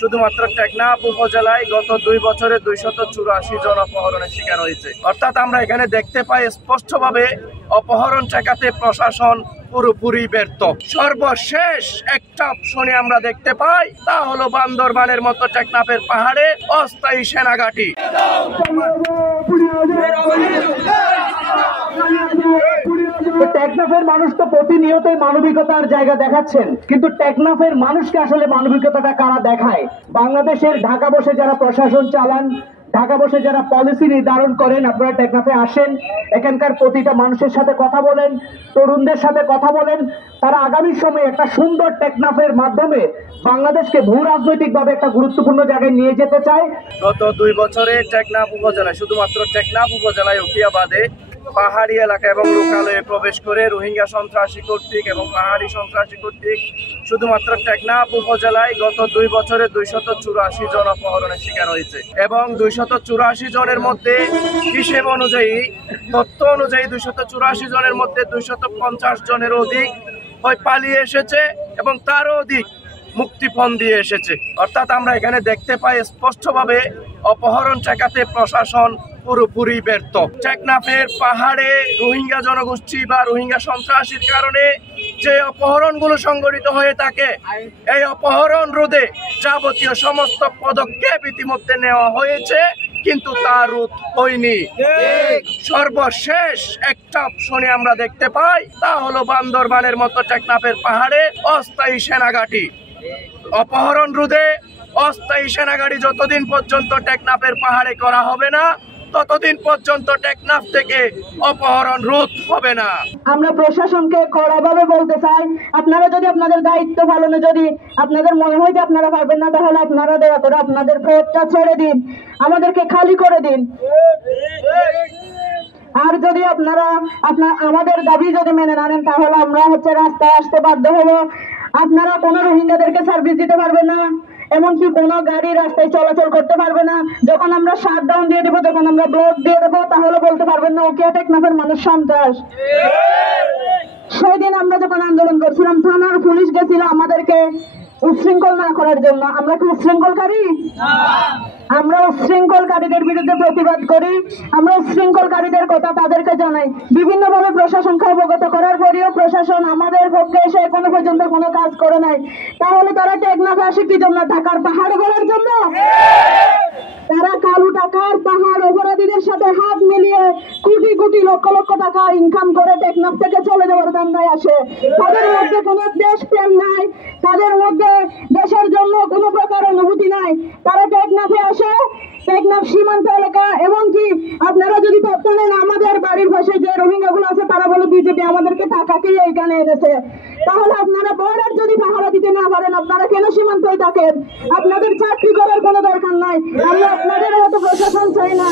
শুধুমাত্র টেকনাফ উপজেলায় গত 2 বছরে 284 জন অপহরণের শিকার হয়েছে। অর্থাৎ আমরা এখানে দেখতে পাই স্পষ্টভাবে অপহরণ ঠেকাতে প্রশাসন পুরোপুরি ব্যর্থ। সর্বশেষ একটা অপশনে আমরা দেখতে পাই, তা হলো বান্দরবানের মতো টেকনাফের পাহাড়ে অস্থায়ী সেনাঘাঁটি। টেকনাফের মানুষ তো প্রতিনিয়তই মানবিকতার জায়গা দেখাচ্ছেন, কিন্তু টেকনাফের মানুষকে আসলে মানবিকতাটা কারা দেখায়? বাংলাদেশের ঢাকা বসে যারা প্রশাসন চালান, ঢাকা বসে যারা পলিসি নির্ধারণ করেন, আপনারা টেকনাফে আসেন, এখানকার প্রতিটা মানুষের সাথে কথা বলেন, তরুণদের সাথে কথা বলেন। তারা আগামী সময়ে একটা সুন্দর টেকনাফের মাধ্যমে বাংলাদেশকে ভূ রাজনৈতিক ভাবে একটা গুরুত্বপূর্ণ জায়গায় নিয়ে যেতে চায়। গত 2 বছরে টেকনাফ উপজেলায়, শুধুমাত্র টেকনাফ উপজেলায় উকিয়া বাদে পাহাড়ি এলাকা এবং লোকালয়ে প্রবেশ করে রোহিঙ্গা সন্ত্রাসী কর্তৃক এবং পাহাড়ি সন্ত্রাসী কর্তৃক শুধুমাত্র টেকনাফ উপজেলায় গত 2 বছরে 284 জন অপহরণের শিকার হয়েছে এবং 284 জনের মধ্যে হিসেব অনুযায়ী, তথ্য অনুযায়ী 284 জনের মধ্যে 250 জনের অধিক হয় পালিয়ে এসেছে এবং তারও অধিক মুক্তিপণ দিয়ে এসেছে। অর্থাৎ আমরা এখানে দেখতে পাই স্পষ্টভাবে অপহরণ ঠেকাতে প্রশাসন পুরোপুরি ব্যর্থ। টেকনাফের পাহাড়ে রোহিঙ্গা জনগোষ্ঠী বা রোহিঙ্গা সন্ত্রাসীর কারণে যে অপহরণগুলো সংঘটিত হয়ে থাকে, এই অপহরণ রোধে যাবতীয় সমস্ত পদক্ষেপ ইতিমধ্যে নেওয়া হয়েছে, কিন্তু তা রোধ হয়নি। সর্বশেষ একটা অপশনে আমরা দেখতে পাই, তা হলো বান্দরবানের মতো টেকনাফের পাহাড়ে অস্থায়ী সেনাঘাঁটি। অপহরণ রোধে অস্থায়ী সেনাঘাঁটি যতদিন পর্যন্ত টেকনাফের পাহাড়ে করা হবে না, ততদিন পর্যন্ত টেকনাফ থেকে অপহরণ রোধ হবে না। আমরা প্রশাসনকে কড়াভাবে বলতে চাই, আপনারা যদি আপনাদের দায়িত্ব পালনে যদি আপনাদের মনে হয় যে আপনারা পারবেন না, তাহলে আপনারা দয়া করে আপনাদের পথটা ছেড়ে দিন, আমাদেরকে খালি করে দিন। আর যদি আপনারা আমাদের দাবি যদি মেনে না নেন, তাহলে আমরা রাস্তায় আসতে বাধ্য হবো। আপনারা কোনো রোহিঙ্গাদেরকে সার্ভিস দিতে পারবেন না, এমনকি কোনো গাড়ি রাস্তায় চলাচল করতে পারবে না। যখন আমরা শাটডাউন দিয়ে দেবো, যখন আমরা ব্লক দিয়ে দেবো, তাহলে বলতে পারবেন না ওকে টেকনাফের মানুষ সন্ত্রাস। সেদিন আমরা যখন আন্দোলন করছিলাম, থানার পুলিশ গেছিল আমাদেরকে উচ্ছৃঙ্খল না করার জন্য। আমরা কি উচ্ছৃঙ্খলকারী? আমরা উচ্ছৃঙ্খলকারীদের বিরুদ্ধে প্রতিবাদ করি, আমরা উচ্ছৃঙ্খলকারীদের কথা তাদেরকে জানাই। বিভিন্নভাবে প্রশাসনকে অবগত করার পরেও প্রশাসন আমাদের পক্ষে এসে এখনো পর্যন্ত কোনো কাজ করে নাই। তাহলে তারা টেকনাফে আসে কি জন্য? ঢাকার পাহাড় করার জন্য? তারা কালো টাকার পাহাড় অপরাধীদের সাথে হাত মিলিয়ে কোটি কোটি লক্ষ লক্ষ টাকা ইনকাম করে টেকনাফ থেকে চলে যাওয়ার ধান্দায় আসে। তাদের মধ্যে কোনো দেশ প্রেম নাই, তাদের মধ্যে দেশের জন্য কোনো প্রকার অনুভূতি নাই। তারা টেকনাফে আসে, টেকনাফ সীমান্ত এলাকা, এমনকি আপনারা যদি তথ্য নেন, আমাদের বাড়ির পাশে যে রোহিঙ্গা গুলো আছে তারা বলে বিজেপি আমাদেরকে টাকাকেই এইখানে এনেছে। তাহলে আপনারা বর্ডার যদি পাহারা দিতে না পারেন, আপনারা কেন সীমান্তই থাকেন? আপনাদের চাকরি করার কোনো দরকার নাই। আমরা আপনাদের মতো প্রশাসন চাই না।